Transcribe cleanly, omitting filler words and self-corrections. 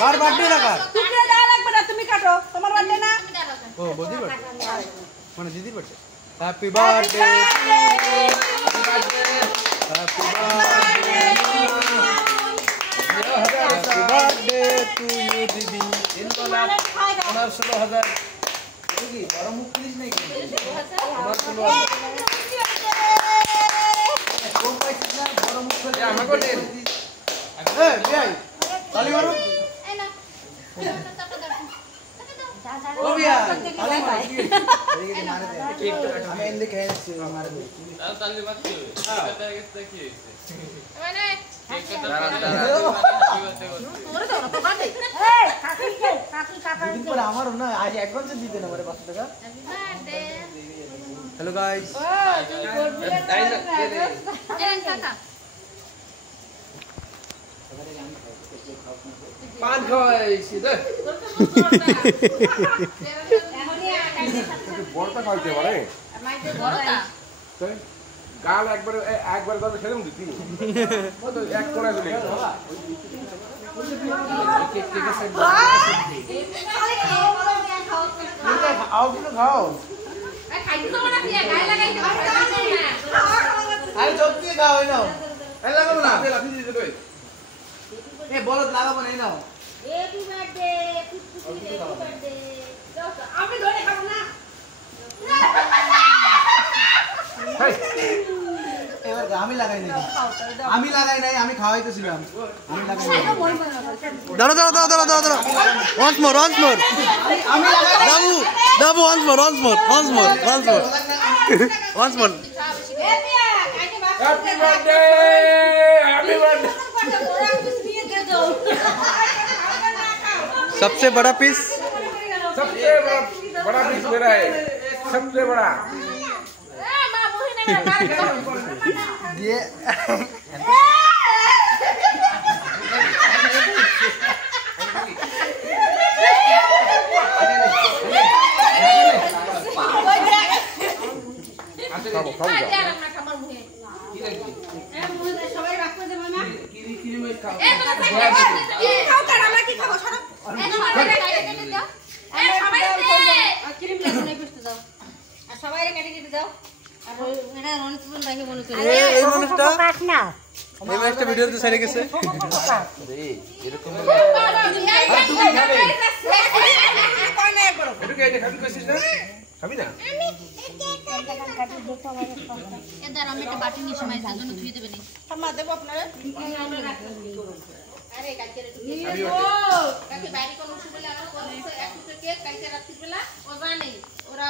কার birthday না কার? তুমি দাও লাগবে না, তুমি কাটো, তোমার বার্থডে না। ও বদির বার্থডে মানে দিদির birthday. Happy birthday happy birthday to you দিদি। আমার 16,000 কি বড় মুখ প্লিজ নাই আমার 16,000 কোন পাইছিস না বড় মুখ করে আমাকে দেন। এ ভাই তালি মারো। ও ভাই তালি মারো। এই মারে দে কেকটা কাটো। আমি এন্ড খেয়েছি মারে দে। তালি মারতে হবে। এটা গেছে কি হইছে মানে কেকটা তোরে দাও না তো বার্থডে। এই কাকি কাকা দিন পর আমারও না আজ অ্যাডভান্স দিতে না আমারে 500 টাকা। Happy birthday hello guys. এই কাকা পাঁচ খাইছি দে বড়টা খাইতে পারে বড়টা তাই গাল একবার করে খেলাম দিতি ও তো এক করে চলে গেল কেক কেক সেট আও কিন্তু খাও। খাইতে তো না দিয়ে গায়ে লাগাইতে পারবে না আরে জলদি খাও এই নাও। এই লাগাবো না। লাফি দিতে দই এ বলদ লাগাবো না এই নাও। হ্যাপি বার্থডে হ্যাপি বার্থডে আমি ধরে খাবো না। এবার আমি লাগাই নাই। আমি লাগাই নাই, আমি খাওয়াইতেছিলাম। আমি লাগাই নাই। দাঁড়া দাঁড়া দাঁড়া দাঁড়া দাঁড়া দাঁড়া once more আমি লাগাই নাই। দাবু দাবু once more happy birthday happy birthday सबसे बड़ा पीस सबसे बड़ा पीस मेरा है सबसे बड़ा ए मां मुही ने मेरा मार ये খাবো খাবো দে দিলাম না খাবার মুহে কি লাগবে এ মুই সবাই রাখ করে দেব না। কিরি কিরি মই খাও এ তোমরা কি খাও কেন আমরা কি খাবো সরো। এ তোমরা কেটে দাও এ সবাই আর ক্রিম লাগবে না বুঝতে দাও। আর সবাই কেটে কেটে দাও। আর এটা রনিতপুর ভাই মনে করে। এই মানুষটা এই মানুষটা ভিডিওতে ছেড়ে গেছে এরকম এটা খাবি কইছিস না খাবি না এ দাঁড়া আমি একটা বাটি নিয়ে সময় জন্য ধুই দেবে নি থামা দেব আপনারা। আরে কালকে কালকে বাইরে কোন শুনে লাগা করছে এক কেক কালকে রাত্রি বেলা ও জানে ওরা